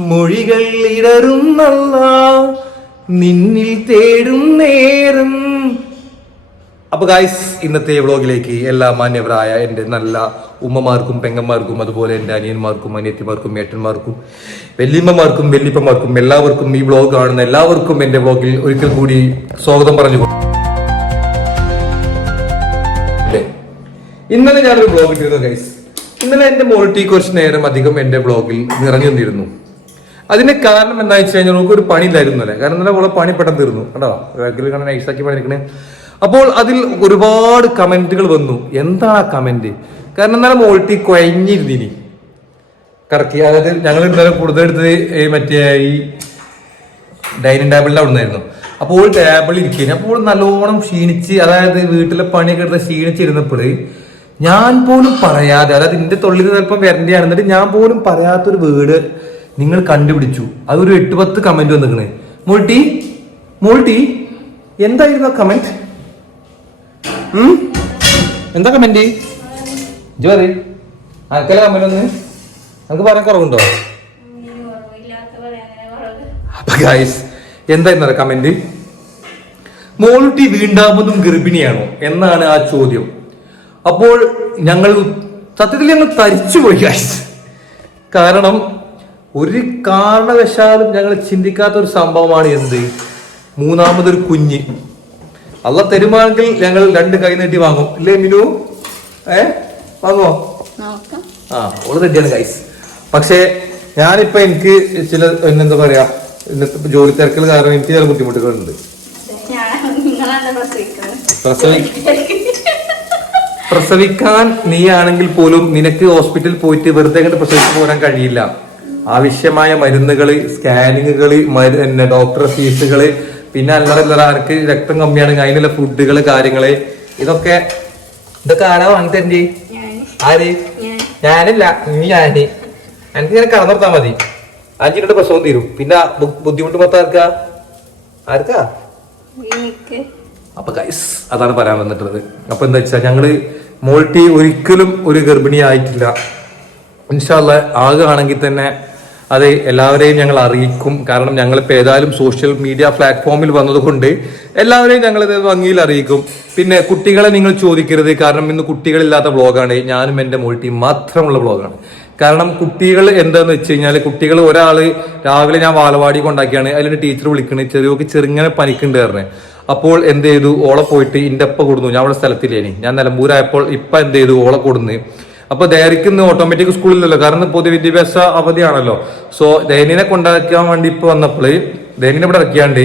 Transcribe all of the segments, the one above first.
മൊഴികൾ ഇടറുന്നല്ല നിന്നിൽ തേടും നേരം. അപ്പൊ ഗായ്സ് ഇന്നത്തെ വ്ളോഗിലേക്ക് എല്ലാ മാന്യവരായ എന്റെ നല്ല ഉമ്മമാർക്കും പെങ്ങന്മാർക്കും അതുപോലെ എന്റെ അനിയന്മാർക്കും അനിയത്തിമാർക്കും ഏട്ടന്മാർക്കും വല്യമ്മമാർക്കും വല്യപ്പമാർക്കും എല്ലാവർക്കും ഈ വ്ളോഗ് കാണുന്ന എല്ലാവർക്കും എന്റെ വ്ളോഗിൽ ഒരിക്കൽ കൂടി സ്വാഗതം പറഞ്ഞു? ഇന്നലെ ഞാനൊരു വ്ളോഗ് ചെയ്തു ഗൈസ് ഇന്നലെ എന്റെ മോൾട്ടി കുറച്ച് നേരം അധികം എന്റെ വ്ളോഗിൽ നിറഞ്ഞു നിന്നിരുന്നു അതിന് കാരണം എന്താ വെച്ച് കഴിഞ്ഞാൽ നമുക്ക് ഒരു പണി അല്ലേ? കാരണം നല്ല പണി പെട്ടെന്ന് തീർന്നു. കേട്ടോ ബാക്കിൽ കണ്ട? നൈസാക്കി പണിക്കണേ അപ്പോൾ അതിൽ ഒരുപാട് കമന്റുകൾ വന്നു. എന്താണ് ആ കമന്റ്? കാരണം എന്നാലും മോൾട്ടി കുഴഞ്ഞിരുന്നിനി. കറക്റ്റ്. അതായത് ഞങ്ങൾ ഇന്നലെ കൂടുതൽ എടുത്തത് മറ്റേ ഈ ഡൈനിങ് ടേബിളിൽ അവിടെ നിന്നായിരുന്നു അപ്പോൾ ടേബിളിൽ ഇരിക്കുന്നു അപ്പോൾ നല്ലോണം ക്ഷീണിച്ച് അതായത് വീട്ടിലെ പണിയൊക്കെ എടുത്ത് ക്ഷീണിച്ചിരുന്നപ്പോൾ ഞാൻ പോലും പറയാതെ അതായത് എന്റെ തൊള്ളിൽ ചിലപ്പം വരണ്ടിയാണ് എന്നിട്ട് ഞാൻ പോലും പറയാത്തൊരു വേർഡ് നിങ്ങൾ കണ്ടുപിടിച്ചു. അതൊരു എട്ട് പത്ത് കമന്റ് വന്നിരിക്കണേ. മോൾട്ടി മോൾട്ടി എന്തായിരുന്നു ആ കമന്റ് എന്താ കമന്റ് ജോറി പറ കമന്റ് ഒന്ന് നമുക്ക് പറയാൻ കുറവുണ്ടോ? എന്തായിരുന്നു കമന്റ് മോളുട്ടി വീണ്ടാമതും ഗർഭിണിയാണോ? എന്നാണ് ആ ചോദ്യം. അപ്പോൾ ഞങ്ങൾ സത്യത്തിൽ ഞങ്ങൾ തരിച്ചുപോയി കാരണം ഒരു കാരണവശാലും ഞങ്ങൾ ചിന്തിക്കാത്ത ഒരു സംഭവമാണ് എന്ത്? മൂന്നാമതൊരു കുഞ്ഞ്. അല്ല തരുമാണെങ്കിൽ ഞങ്ങൾ രണ്ട് കൈ നീട്ടി വാങ്ങും. ഇല്ലേ മിനു? ഏ? വാങ്ങോ ആ ഓൾ റെഡിയാണ് ഗൈസ് പക്ഷേ ഞാനിപ്പോ എനിക്ക് ചില എന്താ പറയാ ഇന്നത്തെ ജോലി തിരക്കൽ കാരണം എനിക്ക് ചില ബുദ്ധിമുട്ടുകളുണ്ട്. പ്രസവിക്കാൻ നീ ആണെങ്കിൽ പോലും നിനക്ക് ഹോസ്പിറ്റലിൽ പോയിട്ട് വെറുതെ കണ്ട് പ്രസവിച്ച് പോരാൻ കഴിയില്ല. ആവശ്യമായ മരുന്നുകൾ സ്കാനിങ്ങുകൾ പിന്നെ ഡോക്ടർ ഫീസുകൾ പിന്നെ അല്ലറല്ലറ അല്ലറ ആർക്ക് രക്തം കമ്മിയാണെങ്കിൽ അതിനുള്ള ഫുഡുകൾ കാര്യങ്ങൾ ഇതൊക്കെ ഇതൊക്കെ ആരാ വാങ്ങിത്തരണ്ടി? ആര്? ഞാനല്ല നീ ഞാൻ. എനിക്ക് ഇങ്ങനെ കടന്നിർത്താ മതി. അഞ്ചിട്ട് പ്രസവം തീരും. പിന്നെ ബുദ്ധിമുട്ട് മൊത്തം ആർക്കാ? ആർക്കാ? അപ്പൊ ഗൈസ് അതാണ് പറയാൻ വന്നിട്ടുള്ളത്. അപ്പൊ എന്താ വെച്ചാൽ ഞങ്ങൾ മോൾട്ടി ഒരിക്കലും ഒരു ഗർഭിണി ആയിട്ടില്ല ഇൻഷാല്ല ആകുകയാണെങ്കിൽ തന്നെ അത് എല്ലാവരെയും ഞങ്ങൾ അറിയിക്കും. കാരണം ഞങ്ങൾ ഞങ്ങളിപ്പോൾ ഏതായാലും സോഷ്യൽ മീഡിയ പ്ലാറ്റ്ഫോമിൽ വന്നതുകൊണ്ട് എല്ലാവരെയും ഞങ്ങളിത് ഭംഗിയിൽ അറിയിക്കും. പിന്നെ കുട്ടികളെ നിങ്ങൾ ചോദിക്കരുത്. കാരണം ഇന്ന് കുട്ടികളില്ലാത്ത വ്ളോഗാണ് ഞാനും എന്റെ മോൾട്ടിയും മാത്രമുള്ള വ്ളോഗാണ് കാരണം കുട്ടികൾ എന്താന്ന് വെച്ച് കഴിഞ്ഞാൽ കുട്ടികൾ ഒരാൾ രാവിലെ ഞാൻ വാലവാടി കൊണ്ടാക്കിയാണ്. അതിലൊരു ടീച്ചർ വിളിക്കണേ. ചെറിയൊക്കെ ചെറുങ്ങനെ പനിക്കുണ്ട് പറഞ്ഞേ. അപ്പോൾ എന്ത് ചെയ്തു? ഓളെ പോയിട്ട് ഇന്റെ അപ്പ കൊടുന്നു. ഞാൻ അവിടെ സ്ഥലത്തില്ലേനി. ഞാൻ നിലമ്പൂരായപ്പോൾ ഇപ്പം എന്ത് ചെയ്തു? ഓളെ കൊടുന്ന് അപ്പൊ ദയറിക്കുന്ന ഓട്ടോമാറ്റിക് സ്കൂളിലല്ലോ കാരണം പൊതുവിദ്യാഭ്യാസ അവധിയാണല്ലോ. സോ ദയനിനെ കൊണ്ടാക്കാൻ വേണ്ടി ഇപ്പൊ വന്നപ്പോൾ ദയനിനെ ഇവിടെ ഇറക്കിയാണ്ട്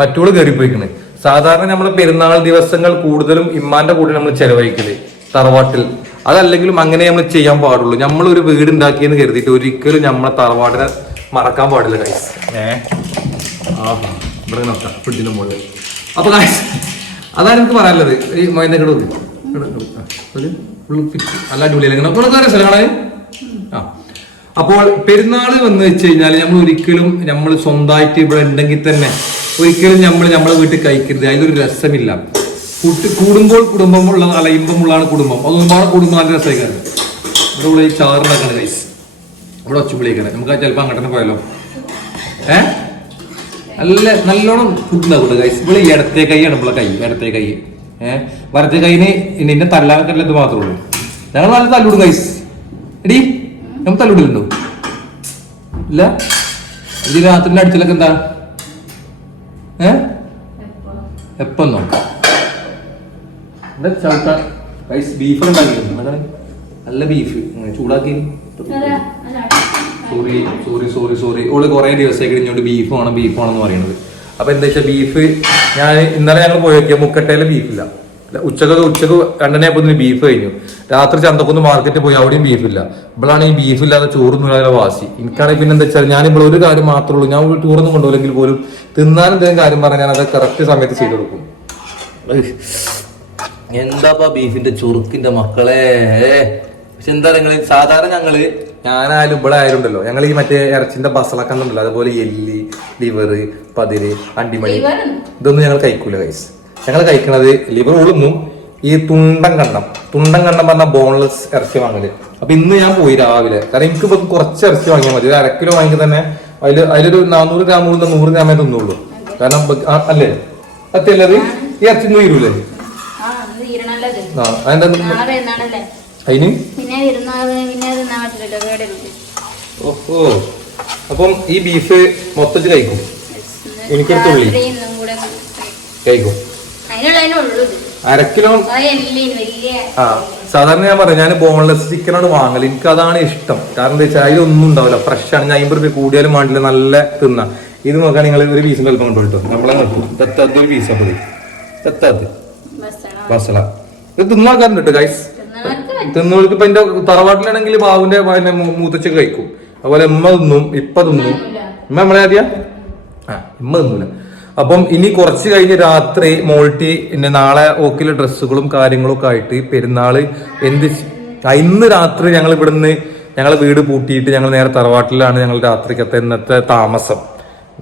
മറ്റോൾ കയറിപ്പോയിക്കണ് സാധാരണ നമ്മൾ പെരുന്നാൾ ദിവസങ്ങൾ കൂടുതലും ഇമ്മാന്റെ കൂടെ നമ്മൾ ചെലവഴിക്കൽ തറവാട്ടിൽ. അതല്ലെങ്കിലും അങ്ങനെ നമ്മൾ ചെയ്യാൻ പാടുള്ളൂ. നമ്മൾ ഒരു വീട് ഉണ്ടാക്കിയെന്ന് കരുതിയിട്ട് ഒരിക്കലും നമ്മളെ തറവാടിനെ മറക്കാൻ പാടില്ല കൈസ് ഇവിടെ നോക്കാം. മുകളിൽ അപ്പൊ guys, അതാണ് എനിക്ക് പറയാനുള്ളത്. ഈ മൈന്റെ നല്ല അടിപൊളിയല്ലേ? ഇങ്ങനെ ഇവിടെ അറിയാം സ്ഥലം കാണാൻ ആ. അപ്പോൾ പെരുന്നാൾ വന്ന് വെച്ച് കഴിഞ്ഞാൽ നമ്മൾ ഒരിക്കലും നമ്മൾ സ്വന്തമായിട്ട് ഇവിടെ ഉണ്ടെങ്കിൽ തന്നെ ഒരിക്കലും നമ്മൾ നമ്മളെ വീട്ടിൽ കഴിക്കരുത്. അതിലൊരു രസമില്ല. കുട്ടി കൂടുമ്പോൾ കുടുംബമുള്ള അലയുമ്പമുള്ളതാണ് കുടുംബം. അത് ഒരുപാട് കുടുംബം നല്ല രസമായിക്കാണ് ഇവിടെ ഉള്ള ഈ ചാറുണ്ടാക്കണ കൈസ് ഇവിടെ ഒച്ചുപിളിയൊക്കെ നമുക്ക് ചിലപ്പോൾ അങ്ങോട്ടന്നെ പോയാലോ? ഏ? നല്ല നല്ലോണം ഫുഡ് ഉണ്ടാവും കൈസ് ഇവിടെ ഇടത്തെ കൈയാണ് നമ്മളെ കൈ ഇടത്തെ കൈ. ഏഹ് വലത്തെ കൈന് നിന്നെ തല്ലാനൊക്കെ ഇത് മാത്രമേ ഉള്ളൂ. ഞങ്ങൾ നല്ല തല്ലൂടും കൈസ് എടി നമ്മൾ തല്ലൂടിലുണ്ടോ? ഇല്ല? ഇത് രാത്രിന്റെ അടുത്തിലൊക്കെ എന്താ? ഏ? എപ്പൊന്നോ? എന്താ ചവിട്ട? കൈസ് ബീഫ് ഉണ്ടാക്കിയിരുന്നു നല്ല ബീഫ് ചൂടാക്കി. സോറി സോറി സോറി സോറി ഓൾ കൊറേ ദിവസമായി കഴിഞ്ഞോണ്ട് ബീഫ് വേണം ബീഫ് വേണം എന്ന് പറയുന്നത് അപ്പൊ എന്താ വെച്ചാൽ ബീഫ് ഞാൻ ഇന്നലെ ഞങ്ങൾ പോയി നോക്കിയാൽ മുക്കട്ടയിലെ ബീഫില്ല ഉച്ചയ്ക്ക് ഉച്ചയ്ക്ക് രണ്ടനെ പോയി ബീഫ് കഴിഞ്ഞു. രാത്രി ചന്തക്കൊന്ന് മാർക്കറ്റിൽ പോയി അവിടെയും ബീഫില്ല ഇപ്പോഴാണ് ഈ ബീഫ് ഇല്ലാതെ ചോറുന്നില്ലാതെ വാശി. എനിക്കാണെങ്കിൽ പിന്നെ എന്താ വെച്ചാൽ ഇവിടെ ഒരു കാര്യം മാത്രമേ ഉള്ളൂ. ഞാൻ ഒരു ടൂറൊന്നും കൊണ്ടുപോയില്ലെങ്കിൽ പോലും തിന്നാൻ എന്തെങ്കിലും കാര്യം പറഞ്ഞാൽ ഞാൻ അത് കറക്റ്റ് സമയത്ത് ചെയ്തു കൊടുക്കും. എന്താപ്പാ ബീഫിന്റെ ചുറുക്കിന്റെ മക്കളെ? പക്ഷെ എന്താ നിങ്ങൾ സാധാരണ ഞങ്ങൾ ഞാനായാലും ഇവിടെ ആയിരുന്നല്ലോ ഞങ്ങൾ ഈ മറ്റേ ഇറച്ചിന്റെ ബസളൊക്കെ ഉണ്ടല്ലോ അതുപോലെ എല്ലി ലിവർ പതിര് അണ്ടിമണി ഇതൊന്നും ഞങ്ങൾ കഴിക്കൂല കൈസ് ഞങ്ങൾ കഴിക്കണത് ലിവർ ഉളുന്നും ഈ തുണ്ടൻ കണ്ടം തുണ്ടൻ കണ്ടം പറഞ്ഞ ബോൺലെസ് ഇറച്ചി വാങ്ങൽ. അപ്പൊ ഇന്ന് ഞാൻ പോയി രാവിലെ. കാരണം എനിക്ക് ഇപ്പൊ കുറച്ച് ഇറച്ചി വാങ്ങിയാൽ മതി. ഒരു അര കിലോ വാങ്ങി തന്നെ അതിൽ അതിലൊരു നാനൂറ് ഗ്രാം കൂടുന്ന നൂറ് ഗ്രാമേ തിന്നുള്ളൂ. കാരണം അല്ലേ? അത്യല്ലത് അത്? ഈ ഇറച്ചി ഒന്നും ആ അതെന്താ അതിന്? ഓഹോ. അപ്പം ഈ ബീഫ് മൊത്തത്തിൽ കഴിക്കും? എനിക്കൊരു തുള്ളി. കഴിക്കും. അരക്കിലോ ആ സാധാരണ ഞാൻ പറയാം ഞാൻ ബോൺലെസ് ചിക്കനാണ് വാങ്ങൽ എനിക്ക് അതാണ് ഇഷ്ടം. കാരണം എന്താ വെച്ചാൽ അതിലൊന്നും ഉണ്ടാവില്ല. ഫ്രഷ് ആണ്. ഞാൻ അമ്പത് രൂപ കൂടിയാലും വേണ്ടില്ല. നല്ല തിന്ന. ഇത് നോക്കാൻ നിങ്ങൾ ഒരു പീസും കൽപ്പം കൊണ്ടു കിട്ടും നമ്മളെ നിർത്തും. ദത്തത് ഒരു പീസ് അപ്പോൾ ദത്തത് ബസള. ഇത് തിന്നാക്കാറുണ്ട് കേട്ടോ ഗൈസ് തിന്നവർക്ക് ഇപ്പൊ എന്റെ തറവാട്ടിലാണെങ്കിൽ ബാബുന്റെ പിന്നെ മൂത്തച്ഛ കഴിക്കും. അതുപോലെ ഉമ്മ തിന്നും ഇപ്പ തിന്നും. ഉമ്മ നമ്മളെ ആദ്യ? ആ ഉമ്മ തിന്നൂല. അപ്പം ഇനി കുറച്ച് കഴിഞ്ഞ് രാത്രി മോൾട്ടി പിന്നെ നാളെ ഓക്കിലെ ഡ്രസ്സുകളും കാര്യങ്ങളും ഒക്കെ ആയിട്ട് പെരുന്നാൾ എന്ത് ഇന്ന് രാത്രി ഞങ്ങൾ ഇവിടുന്ന് ഞങ്ങൾ വീട് പൂട്ടിയിട്ട് ഞങ്ങൾ നേരെ തറവാട്ടിലാണ് ഞങ്ങൾ രാത്രിക്കത്തെ ഇന്നത്തെ താമസം.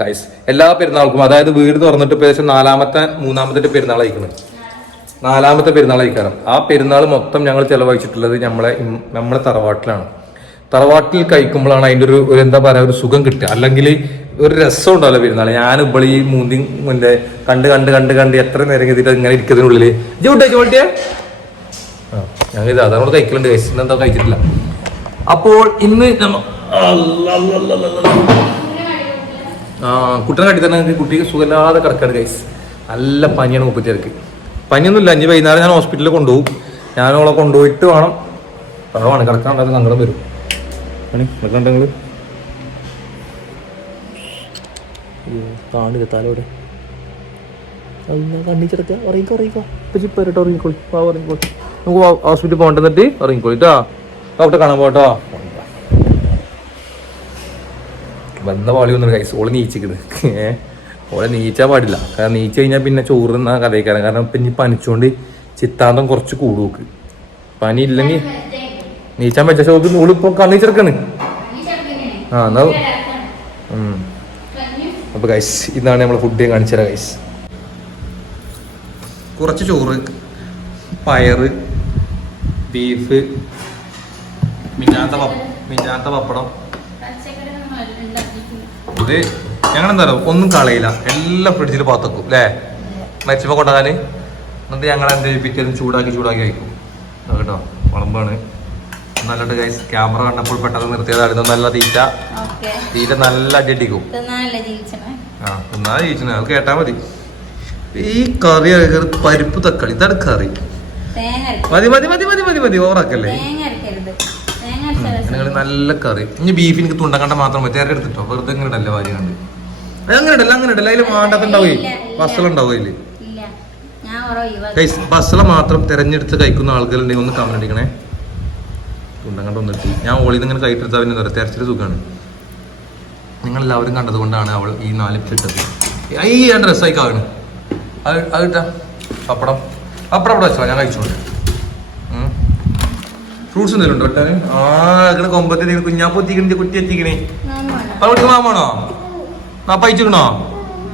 ഗൈസ് എല്ലാ പെരുന്നാൾക്കും അതായത് വീട് തുറന്നിട്ട് ഏകദേശം നാലാമത്തെ മൂന്നാമത്തെ പെരുന്നാൾ അയക്കുന്നത് നാലാമത്തെ പെരുന്നാൾ കഴിക്കാരം ആ പെരുന്നാൾ മൊത്തം ഞങ്ങൾ ചെലവഴിച്ചിട്ടുള്ളത് നമ്മളെ നമ്മളെ തറവാട്ടിലാണ്. തറവാട്ടിൽ കഴിക്കുമ്പോഴാണ് അതിന്റെ ഒരു ഒരു എന്താ പറയുക ഒരു സുഖം കിട്ടുക. അല്ലെങ്കിൽ ഒരു രസം ഉണ്ടാവില്ല പെരുന്നാൾ ഞാൻ ഇപ്പോൾ ഈ മൂന്തി മുന്നേ കണ്ട് കണ്ട് കണ്ട് കണ്ട് എത്ര നേരം കരുതിയിട്ട് ഇങ്ങനെ ഇരിക്കുന്നതിനുള്ളിൽ ജോട്ടെ ജോട്ടിയെ ആ ഞങ്ങൾ ഇത് അതാണ് കഴിക്കലുണ്ട് കഴിച്ചിട്ട് ഇന്നെന്താ കഴിച്ചിട്ടില്ല. അപ്പോൾ ഇന്ന് ആ കുട്ടനെ കട്ടി തന്നെ കുട്ടി സുഖമില്ലാതെ കിടക്കാണ് ഗൈസ് നല്ല പനിയാണ് മുപ്പത്തിയേർക്ക് പനിയൊന്നുമില്ല. അഞ്ച് വൈകുന്നേരം ഞാൻ ഹോസ്പിറ്റലിൽ കൊണ്ടുപോകും. ഞാൻ അവളെ കൊണ്ടുപോയിട്ട് വേണം. കുറവാണ് കിടക്കാൻ ഉണ്ടാകുന്ന സങ്കടം വരും. കിടക്കണ്ടെങ്കിൽ തലോടെ. കണ്ണി ഇപ്പൊ വാ നമുക്ക് ഹോസ്പിറ്റലിൽ പോകണ്ടെന്നിട്ട് ഇറങ്ങിക്കോളി കേട്ടോ ഡോക്ടറെ കാണാൻ പോട്ടോ വന്ന പാളി ഒന്നും കൈസ് നീച്ചിക്കുന്നത് നീച്ചിക്കണ്. ഏ? ഓളെ നീച്ചാൻ പാടില്ല. കാരണം നീച്ച് കഴിഞ്ഞാൽ പിന്നെ ചോറുന്ന കഥയിക്കാരം. കാരണം ഇനി പനിച്ചുകൊണ്ട് ചിത്താന്തം കുറച്ച് കൂടുവോക്ക് പനി ഇല്ലെങ്കിൽ നീച്ചാൻ പറ്റ ചോക്ക് നൂളിപ്പോ കണ്ണി ചെറുക്കണ്. ആ എന്നാ. അപ്പൊ ഗൈസ് ഇതാണ് നമ്മൾ ഫുഡ് കാണിച്ചു തരാം ഗൈസ് കുറച്ച് ചോറ് പയറ് ബീഫ് മിന്നാത്ത പപ്പ മിന്നാത്ത പപ്പടം. ഇത് ഞങ്ങൾ എന്താ പറയുക ഒന്നും കളയില്ല. എല്ലാം ഫ്രിഡ്ജിൽ പാത്തക്കും അല്ലേ മരിച്ചപ്പോ കൊണ്ടാൽ എന്നിട്ട് ഞങ്ങൾ എന്ത് പിറ്റേന്ന് ചൂടാക്കി ചൂടാക്കി കഴിക്കും. ഇതാ കേട്ടോ വളമ്പാണ്. നല്ലോട്ട് ഗൈസ് ക്യാമറ കണ്ടപ്പോൾ പെട്ടെന്ന് നിർത്തിയതായിരുന്നു. നല്ല തീറ്റ. തീറ്റ നല്ല അടിയടിക്കും? ആ തിന്നാ അത് കേട്ടാ മതി. ഈ കറി പരിപ്പ് തക്കാളി. ഇതാണ് കറി. മതി മതി മതി മതി മതി മതി. ഓവറാക്കല്ലേ. തേങ്ങ നിങ്ങൾ നല്ല കറി. ഇനി ബീഫ് എനിക്ക് തുണ്ടക്കണ്ട മാത്രം മതി. തേരെ എടുത്തിട്ടോ? വെറുതെ ഇങ്ങനെ ഇടല്ലേ വാരി കണ്ട്. അങ്ങനെ ഉണ്ടല്ലോ അങ്ങനെ ഉണ്ടല്ലോ അതിൽ മാണ്ടാത്തുണ്ടാവേ. വസലുണ്ടാവും അതിൽ. ബസല മാത്രം തിരഞ്ഞെടുത്ത് കഴിക്കുന്ന ആളുകളുണ്ടെങ്കിൽ ഒന്ന് കമന്റ് അടിക്കണേ. തുണ്ടങ്കണ്ട ഒന്നെത്തി ഞാൻ ഓളിൽ നിന്ന് ഇങ്ങനെ കൈട്ടെടുത്താൽ പിന്നെ എന്താ പറയുക തെരച്ചിട്ട് സുഖമാണ് നിങ്ങൾ എല്ലാവരും കണ്ടത് കൊണ്ടാണ് അവൾ ഈ നാല് ഇട്ടത്. ഈ ഞാൻ ഡ്രസ്സായി കാണു. അത് അത് ഇട്ടാ. പപ്പടം. പപ്പടം അവിടെ വെച്ചോ ഞാൻ കഴിച്ചോളൂ ഫ്രൂട്ട്സ് എന്തെങ്കിലും ഉണ്ടോ ആ അങ്ങനെ കൊമ്പത്തി കുഞ്ഞാപ്പ് എത്തിക്കണേ കുട്ടി എത്തിക്കണേ? അവിടെ. മാമാണോ ആ പൈച്ചിക്കണോ?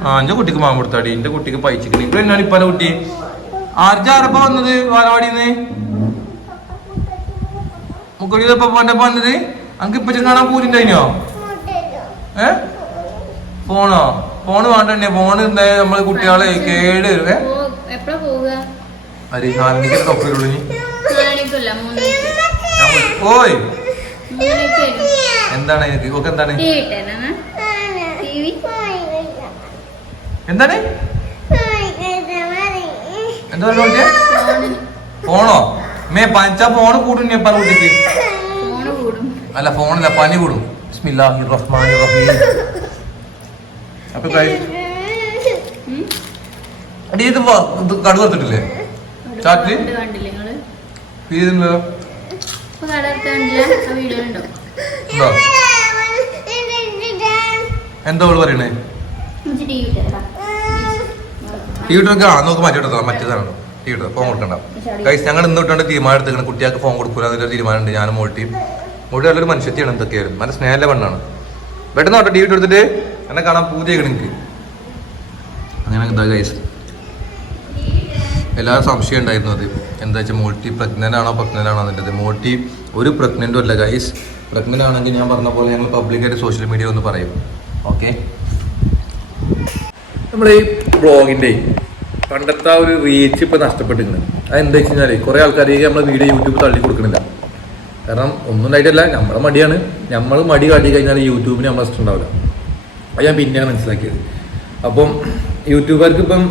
ആ എന്റെ കുട്ടിക്ക് മാമ കൊടുത്താടി. എന്റെ കുട്ടിക്ക് പൈച്ചിക്കണേ. ഇപ്പൊ എന്നാണ് ഇപ്പൊ കുട്ടി? ആർജാറപ്പ വന്നത് വാലവാടിന്ന്? മുക്കൊടി വന്നത്? അങ്ങ് ഇപ്പൊ കാണാൻ പൂരിണ്ടായിനോ ഏ? ഫോണോ? ഫോണ് വേണ്ടേ ഫോണ് എന്താ നമ്മൾ കുട്ടികളെ കേട് വരുവേ? അരി വിളി- ഓയ്. എന്താണ് എനിക്ക് ഓക്കെ എന്താണ്? എന്താണ്? എന്താ പറഞ്ഞ. ഫോണോ? മേ പനിച്ച ഫോണ് കൂടും ഞാൻ പല കുട്ടിക്ക്. അല്ല ഫോണല്ല പനി കൂടും. ബിസ്മില്ലാഹി റഹീം അപ്പൊ? എടീ ഇത് വ- ഇത് കടു കൊടുത്തിട്ടില്ലേ? അവിടെ ചാറ്റ്? കണ്ടില്ലേ നിങ്ങൾ? എന്നിട്ട് ടി വി ഇട്ടേരാ. ടി വി ഇട്ടൊക്കെ ആ നോക്ക് മാറ്റി എടുത്തോ മറ്റേതാണ്. ടീട്ടർ ഫോൺ കൊടുക്കണ്ട. ഗൈസ് ഞങ്ങൾ ഇന്ന് തൊട്ടാണ് തീരുമാനം എടുത്തിരിക്കുന്നത് കുട്ടികൾക്ക് ഫോൺ കൊടുക്കൂല എന്നൊരു തീരുമാനമുണ്ട് ഞാനും മോട്ടിയും മോട്ടി നല്ലൊരു മനുഷ്യത്തിയാണ് എന്തൊക്കെയായിരുന്നു നല്ല സ്നേഹമുള്ള പെണ്ണാണ്. പെട്ടെന്ന് കേട്ടോ ടി വി എടുത്തിട്ട് എന്നെ കാണാൻ പൂജയൊക്കെ എനിക്ക്. അങ്ങനെ എന്താ ഗൈസ് എല്ലാവരും സംശയം ഉണ്ടായിരുന്നു അത്. എന്താ വെച്ചാൽ മോട്ടി പ്രഗ്നന്റ് ആണോ പ്രഗ്നന്റ് ആണോ എന്നുള്ളത് മോട്ടി ഒരു പ്രഗ്നന്റും അല്ല ഗൈസ് പ്രഗ്നന്റ് ആണെങ്കിൽ ഞാൻ പറഞ്ഞ പോലെ ഞങ്ങൾ പബ്ലിക്കായിട്ട് സോഷ്യൽ മീഡിയ ഒന്ന് പറയും. ഓക്കെ നമ്മുടെ ഈ ബ്ലോഗിന്റെ പണ്ടത്തെ ആ ഒരു റീച്ച് ഇപ്പൊ നഷ്ടപ്പെട്ടിട്ടുണ്ട്. അത് എന്താ വെച്ച് കഴിഞ്ഞാൽ കുറെ ഈ നമ്മളെ വീഡിയോ യൂട്യൂബ് തള്ളി കൊടുക്കണില്ല കാരണം ഒന്നും ഉണ്ടായിട്ടല്ല നമ്മളെ മടിയാണ്. നമ്മൾ മടി കാട്ടി കഴിഞ്ഞാൽ യൂട്യൂബിന് നമ്മളെ ഇഷ്ടം ഉണ്ടാവില്ല. അത് ഞാൻ പിന്നെയാണ് മനസ്സിലാക്കിയത്. അപ്പം യൂട്യൂബർക്ക് ഇപ്പം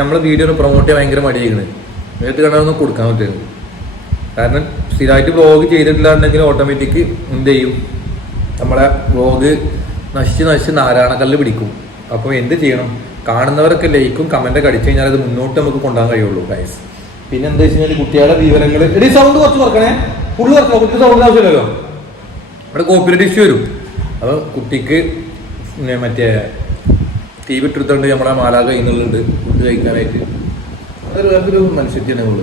നമ്മളെ വീഡിയോ പ്രൊമോട്ട് ചെയ്യാൻ ഭയങ്കര മടിയായിരിക്കുന്നത് നേരിട്ട് കണ്ടാലൊന്നും കൊടുക്കാൻ പറ്റുന്നത് കാരണം സ്ഥിരമായിട്ട് വ്ളോഗ് ചെയ്തിട്ടില്ലാണ്ടെങ്കിൽ ഓട്ടോമാറ്റിക് എന്ത് ചെയ്യും? നമ്മളെ വ്ളോഗ് നശിച്ച് നശിച്ച് നാരായണക്കല്ല് പിടിക്കും. അപ്പോൾ എന്ത് ചെയ്യണം? കാണുന്നവരൊക്കെ ലൈക്കും കമന്റ് അടിച്ചു കഴിഞ്ഞാൽ അത് മുന്നോട്ട് നമുക്ക് കൊണ്ടുപോകാൻ കഴിയുള്ളൂ ഗൈസ് പിന്നെ എന്താ വെച്ച് കഴിഞ്ഞാൽ കുട്ടികളുടെ വിവരങ്ങൾ എടി സൗണ്ട് കുറച്ച് കുറക്കണേ ഫുള്ള് കുറക്കണം കുട്ടി സൗണ്ട് ആവശ്യമില്ലല്ലോ. അവിടെ കോപ്പിറൈറ്റ് ഇഷ്യൂ വരും. അപ്പോൾ കുട്ടിക്ക് മറ്റേ തീ വി ഇട്ടെടുത്തോണ്ട് നമ്മളെ മാലാക കഴിയുന്നുള്ളുണ്ട് ഫുഡ് കഴിക്കാനായിട്ട്. അതൊരു വേറൊരു മനുഷ്യത്തിയാണ് നമ്മൾ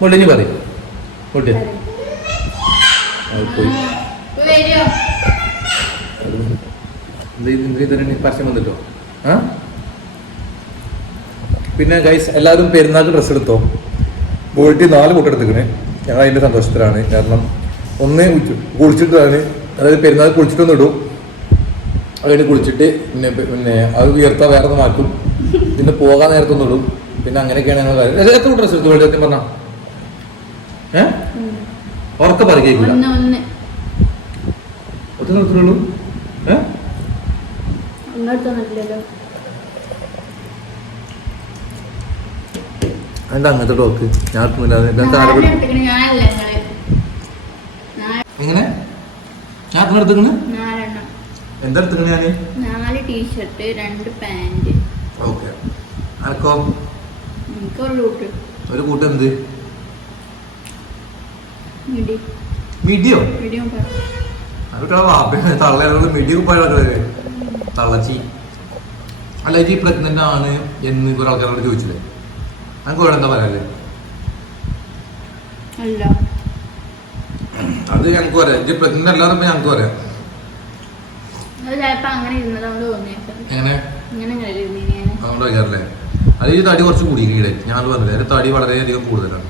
മുള്ളിഞ്ഞ് പറയും. മുട്ടി പോയി. ഇപ്പൊ വരുമോ എന്ത് ചെയ്ത് എന്ത് ചെയ്തിട്ട് പരസ്യം വന്നിട്ടോ? ആ? പിന്നെ ഗൈസ് എല്ലാവരും പെരുന്നാൾക്ക് ഡ്രസ്സ് എടുത്തോ? ബോൾട്ടി നാല് കൂട്ടം എടുത്തിക്കണേ. ഞങ്ങൾ അതിന്റെ സന്തോഷത്തിലാണ്. കാരണം ഒന്ന് കുളിച്ചിട്ടാണ് അതായത് പെരുന്നാൾ കുളിച്ചിട്ടൊന്ന് ഇടും. അത് കഴിഞ്ഞ് കുളിച്ചിട്ട് പിന്നെ പിന്നെ അത് ഉയർത്താൻ വേറെ ഒന്ന് മാറ്റും. പിന്നെ പോകാൻ നേരത്തൊന്നും ഇടും. പിന്നെ അങ്ങനെയൊക്കെയാണ് ഞങ്ങൾ കാര്യം. എത്ര- കൂട്ടം ഡ്രസ്സ് എടുത്തു? വേണ്ടി പറഞ്ഞാൽ ഏഹ് ഉറക്കെ പറയുകയില്ല ഒത്തിരി നിർത്തുള്ളൂ ഏഹ് എന്താ അങ്ങനത്തെ ടോക്ക് ഞാൻ എങ്ങനെ? ഞാൻ എത്ര എടുത്തിക്കണ് എന്താ എടുത്തിക്കണ് ഞാൻ? നാല് ടീഷർട്ട് രണ്ട് പാന്റ് ഓക്കെ. അനക്കോ ഒരു കൂട്ടം എന്ത്? മിഡിയോ അതൊക്കെ തള്ളയോട് തള്ളച്ചി. അല്ല പ്രഗ്നന്റ് ആണ് എന്ന് കുറെ ആൾക്കാരോട് ചോദിച്ചില്ലേ? നമുക്ക് ഇവിടെ എന്താ പറയാല്ലേ അല്ല. അത് ഞങ്ങൾക്ക് പറയാം. ഇത് പ്രഗ്നന്റ് അല്ലാതെ ഞങ്ങൾക്ക് പറയാം. എങ്ങനെ? അതുകൊണ്ട് വയ്ക്കാറില്ലേ അത് ഈ തടി കുറച്ച് കൂടി ഈടെ ഞാൻ പറഞ്ഞില്ലേ? അതിന്റെ തടി വളരെയധികം കൂടുതലാണ്.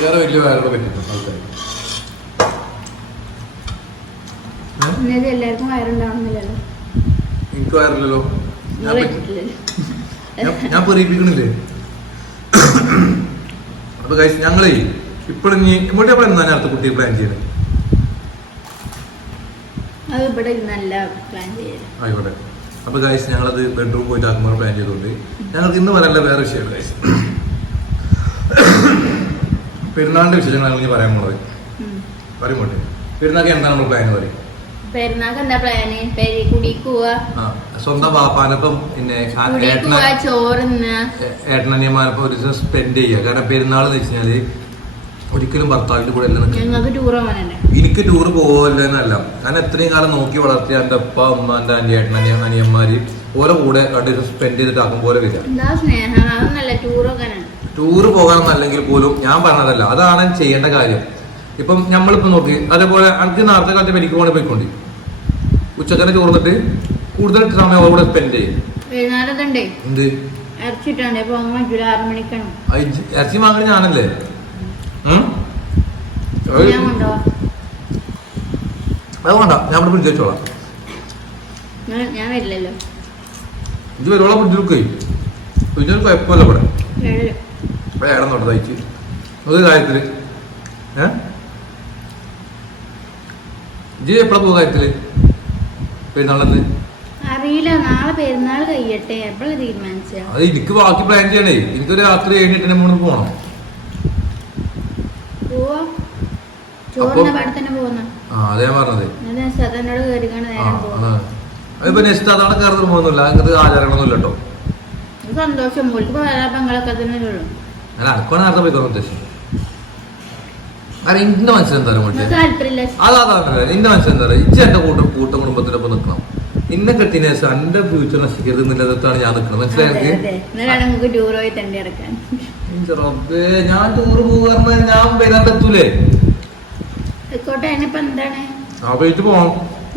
വേറെ വലിയ വയറുകൾ പറ്റിട്ടുണ്ട് ആൾക്കാർ ഇന്നത് എല്ലാവർക്കും എനിക്ക് വയറില്ലല്ലോ. ഞാൻ പറയിപ്പിക്കണില്ലേ അപ്പൊ കഴിച്ച് ഞങ്ങളേ ഇപ്പഴും ഇങ്ങോട്ട് എപ്പോഴും എന്നാ അടുത്ത കുട്ടി പ്ലാൻ ചെയ്യുന്നത് അത് ഇവിടെ നല്ല പ്ലാൻ ചെയ്യൽ. ആയിക്കോട്ടെ അപ്പൊ ഗൈസ് ഞങ്ങളത് ബെഡ്റൂം പോയിട്ട് ആക്കുമ്പോൾ പ്ലാൻ ചെയ്തോണ്ട് ഞങ്ങൾക്ക് ഇന്ന് പറയല്ല വേറെ വിഷയമാണ് ഗൈസ് പെരുന്നാളിന്റെ വിശേഷങ്ങൾ ഞങ്ങൾ പറയാൻ പോണത്. പറയുമ്പോട്ടെ പെരുന്നാൾക്ക് എന്താണ് നമ്മൾ പ്ലാൻ പറയും? പെരുന്നാൾക്ക് എന്താ പ്ലാന് പെരി കുടിക്ക് പോവാ ആ സ്വന്തം വാപ്പാനൊപ്പം പിന്നെ ചോറുന്ന? ഒരു ദിവസം സ്പെൻഡ് ചെയ്യുക. കാരണം പെരുന്നാൾ എന്ന് വെച്ച് കഴിഞ്ഞാൽ ഒരിക്കലും ഭർത്താവിന്റെ കൂടെ എനിക്ക് ടൂർ പോകില്ലെന്നല്ല. ഞാൻ എത്രയും കാലം നോക്കി വളർത്തിയ എന്റെ അപ്പ അമ്മ എന്റെ അനിയ ഏട്ടൻ അനിയ അനിയന്മാര് ഓരോ കൂടെ രണ്ട് ദിവസം സ്പെൻഡ് ചെയ്തിട്ട് ആക്കും പോലെ വരിക. ടൂറ് ടൂർ പോകാനാണ്. പോലും ഞാൻ പറഞ്ഞതല്ല. അതാണ് ചെയ്യേണ്ട കാര്യം. ഇപ്പം നമ്മളിപ്പോൾ നോക്കി അതേപോലെ എനിക്ക് നേരത്തെ കാലത്ത് എനിക്ക് പോകണേ പോയിക്കൊണ്ട്. ഉച്ചക്കനെ ചോർന്നിട്ട് കൂടുതൽ സമയം അവിടെ സ്പെൻഡ് ചെയ്യും. എന്ത്? ഇറച്ചി വാങ്ങണ ഞാനല്ലേ? അത് വേണ്ട ഞാൻ പിടിച്ച് വെച്ചോളാം. ഞാൻ- വരില്ലല്ലോ. ഇത് വരുവോളാം പിടിച്ചെടുക്കേ പിടിച്ചൊരു കുഴപ്പമില്ല ഇവിടെ. തൊട്ട് തയ്ച്ച് ഒരു കാര്യത്തിൽ ഏ? ഇജ്ജ് എപ്പോഴാ പോകുക കാര്യത്തിൽ? പെരുന്നാളെന്ന് അറിയില്ല നാളെ പെരുന്നാൾ കഴിയട്ടെ. എപ്പോഴാണ് തീരുമാനിച്ച? അത് എനിക്ക് ബാക്കി പ്ലാൻ ചെയ്യണേ എനിക്കൊരു രാത്രി മൂന്ന് പോകണം പോവാ. ചോറിന്റെ പാടെ തന്നെ പോകുന്ന ആ അതേ ഞാൻ പറഞ്ഞത്. ഞാൻ സദനോട് കയറിക്കാണ് ആ നേരം പോവാ. അതാണ്. അതിപ്പോ നെക്സ്റ്റ് അതാണ് കയറുന്ന പോകുന്നില്ല അങ്ങനത്തെ ആചാരങ്ങളൊന്നും സന്തോഷം. തന്നെ ഉള്ളൂ ഞാൻ നേരത്തെ ഉദ്ദേശിച്ചത് കാരണം എന്റെ മനസ്സിലെന്താ നിങ്ങൾക്ക് മറ്റേ താല്പര്യമില്ല. എന്റെ മനസ്സിലെന്താ ഇച്ച എന്റെ കൂട്ട കൂട്ട കുടുംബത്തിനൊപ്പം നിൽക്കണം ഇന്നെ കെട്ടിന ശേഷം എന്റെ ഫ്യൂച്ചർ നശിക്കരുത് എന്നുള്ളതാണ് ഞാൻ നിൽക്കുന്നത് മനസ്സിലായി അതെ എനിക്ക്? അതെ. എന്നാലാണ് നമുക്ക് ടൂർ പോയി തണ്ടി ഇറക്കാൻ ഇഞ്ച് റബ്ബേ, ഞാൻ ടൂർ പോകാറുണ്ട് ഞാൻ വരാൻ പറ്റൂലേ? പോണം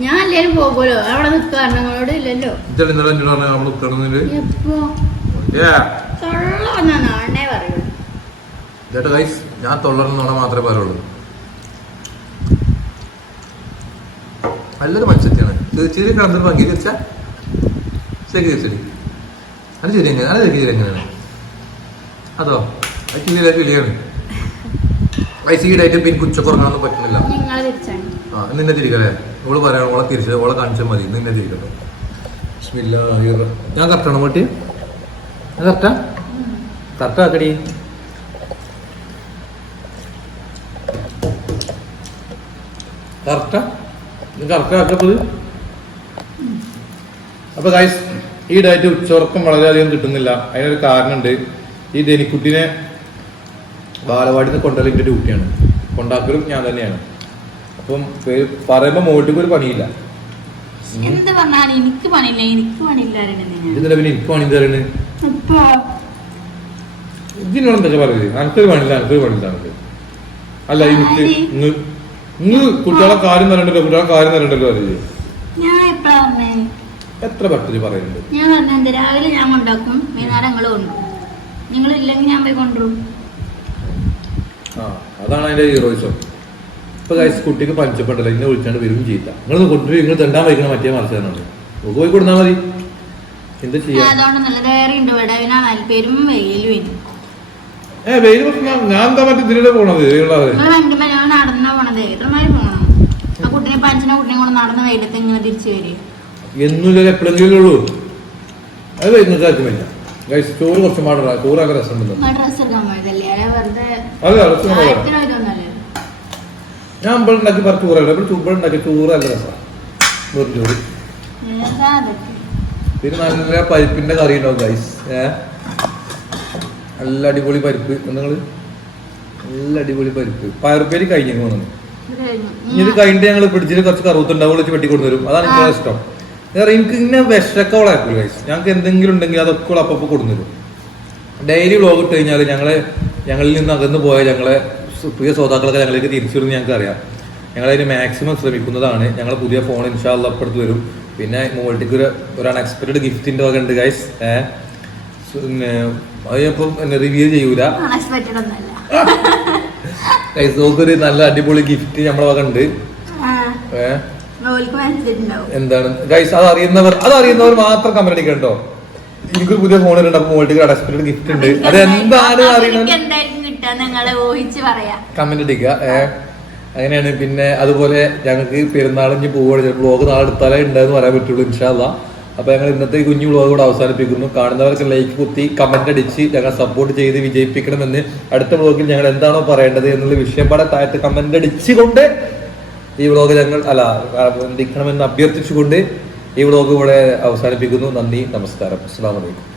ഞാൻ എല്ലാരും പോകുമല്ലോ അവിടെ നിൽക്കാരണങ്ങളോട് ഇല്ലല്ലോ. ഇന്നലെ എന്നോട് നമ്മൾ നിൽക്കണമെന്നില്ല എപ്പോ? തൊള്ള ഞാൻ പറയുള്ളൂ. ചേട്ടാ ഗൈസ് ഞാൻ തൊള്ളറുന്നോണ മാത്രമേ പറയുള്ളൂ. നല്ലൊരു മത്സരത്തിയാണ് ചെറിയ കിടന്നൊരു പങ്കി തീർച്ച ശരി ശരി അത് ശരി എങ്ങനെ അത് ശരി എങ്ങനെയാണ്? അതോ? അത് കിളിയിലെ കിളിയാണ് ഐസിഡായിട്ട് പിന്നെ ഉച്ചക്കുറങ്ങാനൊന്നും പറ്റുന്നില്ല. ആ നിന്നെ തിരിക്കല്ലേ ഓൾ പറയാം ഓളെ തിരിച്ചത് ഓളെ കാണിച്ചാൽ മതി. നിന്നെ തിരിക്കട്ടെ ഞാൻ കറക്റ്റാണോ മട്ടി ഞാൻ കറക്റ്റാ? കറക്റ്റ് കറക്റ്റാ? ഇത് കറക്റ്റ് ആക്കപ്പത് അപ്പൊ ഗൈസ് ഈ ഡയറ്റ് ഉച്ചവർക്കും വളരെയധികം കിട്ടുന്നില്ല. അതിനൊരു കാരണമുണ്ട്. ഈ ധനിക്കുട്ടിനെ ബാലവാടിയിൽ നിന്ന് കൊണ്ടുവരലിന്റെ ഡ്യൂട്ടിയാണ് കൊണ്ടാക്കലും ഞാൻ തന്നെയാണ്. അപ്പം പറയുമ്പോ പറയുമ്പോൾ മോട്ടിക്ക് ഒരു പണിയില്ല. എന്ത് പറഞ്ഞാലും എനിക്ക് പണിയില്ല. എനിക്ക് പണിയില്ല ഇതിന്റെ പിന്നെ എനിക്ക് പണി തരുന്നത് ഇപ്പൊ ഇതിനോട് എന്തൊക്കെ പറയുന്നത്? എനിക്കൊരു പണിയില്ല. എനിക്കൊരു പണിയില്ല. അല്ല എനിക്ക് ഇന്ന് കുട്ടികളെ കാര്യം തരണ്ടല്ലോ കുട്ടികളെ കാര്യം തരണ്ടല്ലോ അറിയോ ഞാൻ എപ്പഴാ പറഞ്ഞേ എത്ര പെട്ടെന്ന് പറയുന്നുണ്ട് ഞാൻ പറഞ്ഞത് രാവിലെ ഞാൻ കൊണ്ടാക്കും വൈകുന്നേരം നിങ്ങൾ കൊണ്ടുപോകും നിങ്ങൾ ഇല്ലെങ്കിൽ ഞാൻ പോയി കൊണ്ടുപോകും ആ അതാണ് അതിന്റെ ഹീറോയിസം. ഇപ്പൊ കഴിച്ച് കുട്ടിക്ക് പഞ്ചപ്പെട്ടില്ല ഇന്നെ വിളിച്ചാണ്ട് വരും ചെയ്യില്ല. നിങ്ങൾ കൊണ്ടുപോയി നിങ്ങൾ തെണ്ടാൻ വയ്ക്കണ മറ്റേ മറിച്ചാണ് പോയി കൊടുത്താൽ മതി. എന്താ ചെയ്യാ? വേറെ ഉണ്ട് ഇവിടെ അതിനാണ് പെരും വെയിലും ഇനി ഏ വെയിൽ ഞാൻ എന്താ മറ്റേ ഇതിലൂടെ പോണത് വെയിലുള്ളത് നിങ്ങൾ വണ്ടിമ്മ ഞാൻ നടന്നാ പോണത് എത്രമാതിരി പോണം ആ കുട്ടിനെ നടന്ന വെയിലത്ത് ഇങ്ങനെ തിരിച്ചു എന്നുമില്ല എപ്പോഴെങ്കിലും ഉള്ളൂ. അത് നിങ്ങൾക്ക് ആക്കുമില്ല ഗൈസ് ചോറ് കുറച്ച് ചോറൊക്കെ രസമുണ്ടല്ലോ ഞാൻ ഉണ്ടാക്കി പറ ചോറല്ല ഉണ്ടാക്കിയ ചോറ് നല്ല രസമാണ് വെറും ചോറ്. പിന്നെ നല്ല പരിപ്പിന്റെ കറി ഉണ്ടാവും ഗൈസ് ഏ? നല്ല അടിപൊളി പരിപ്പ്. നിങ്ങൾ നല്ല അടിപൊളി പരിപ്പ്. പയർപ്പേരി കഴിഞ്ഞു തോന്നുന്നു ഇത് കഴിഞ്ഞിട്ട് ഞങ്ങൾ പിടിച്ചിട്ട് കുറച്ച് കറുത്തുണ്ടാവും വെച്ച് വെട്ടി വരും അതാണ് എനിക്ക് ഇഷ്ടം. വേറെ എനിക്ക് ഇങ്ങനെ വിഷക്കോളായിരിക്കും ഗൈസ് ഞങ്ങൾക്ക് എന്തെങ്കിലും ഉണ്ടെങ്കിൽ അതൊക്കെ അപ്പം കൊടുത്തു വരും ഡെയിലി വ്ലോഗ് ഇട്ട് കഴിഞ്ഞാൽ ഞങ്ങളെ ഞങ്ങളിൽ നിന്ന് അകന്നു പോയ ഞങ്ങളെ പുതിയ പ്രിയ ശ്രോതാക്കളൊക്കെ ഞങ്ങളിലേക്ക് തിരിച്ചു വരുന്ന ഞങ്ങൾക്ക് അറിയാം ഞങ്ങളതിന് മാക്സിമം ശ്രമിക്കുന്നതാണ്. ഞങ്ങൾ പുതിയ ഫോൺ ഇൻഷാല്ല അപ്പുറത്ത് വരും പിന്നെ മോൾട്ടിക്ക് ഒരു ഒരു അൺഎക്സ്പെക്റ്റഡ് ഗിഫ്റ്റിന്റെ വക ഉണ്ട് ഗൈസ് ഏഹ് പിന്നെ അതിപ്പം റിവ്യൂ ചെയ്യൂല. ഒന്നല്ല നല്ല അടിപൊളി ഗിഫ്റ്റ് നമ്മളെ വക ഉണ്ട്. എന്താണ്? ഗൈസ് അത് അറിയുന്നവർ അത് അറിയുന്നവർ മാത്രം കമന്റ് അടിക്കണം കേട്ടോ. എനിക്കൊരു പുതിയ ഫോൺ ഉണ്ട് അപ്പൊ മോൾട്ടിക്ക് അൺഎക്സ്പെക്റ്റഡ് ഗിഫ്റ്റ് ഉണ്ട്. അത് എന്താണ് അറിയുന്നത്? കമന്റ് അടിക്കുക അങ്ങനെയാണ്. പിന്നെ അതുപോലെ ഞങ്ങൾക്ക് പെരുന്നാളിഞ്ഞ് പോവുകയാണ്. ബ്ലോഗ് നാളെ എടുത്താലേ ഉണ്ടായെന്ന് പറയാൻ പറ്റുള്ളൂ ഇൻഷാല്ല അപ്പൊ ഞങ്ങൾ ഇന്നത്തെ കുഞ്ഞു വ്ളോഗ് കൂടെ അവസാനിപ്പിക്കുന്നു. കാണുന്നവർക്ക് ലൈക്ക് കുത്തി കമന്റ് അടിച്ച് ഞങ്ങൾ സപ്പോർട്ട് ചെയ്ത് വിജയിപ്പിക്കണമെന്ന് അടുത്ത വ്ളോഗിൽ ഞങ്ങൾ എന്താണോ പറയേണ്ടത് എന്നുള്ള വിഷയം പാടെ താഴത്ത് കമന്റ് അടിച്ചുകൊണ്ട് ഈ വ്ളോഗ് ഞങ്ങൾ അല്ല എന്തിക്കണമെന്ന് അഭ്യർത്ഥിച്ചുകൊണ്ട് ഈ വ്ളോഗ് ഇവിടെ അവസാനിപ്പിക്കുന്നു. നന്ദി നമസ്കാരം. അസ്സാം വലൈക്കും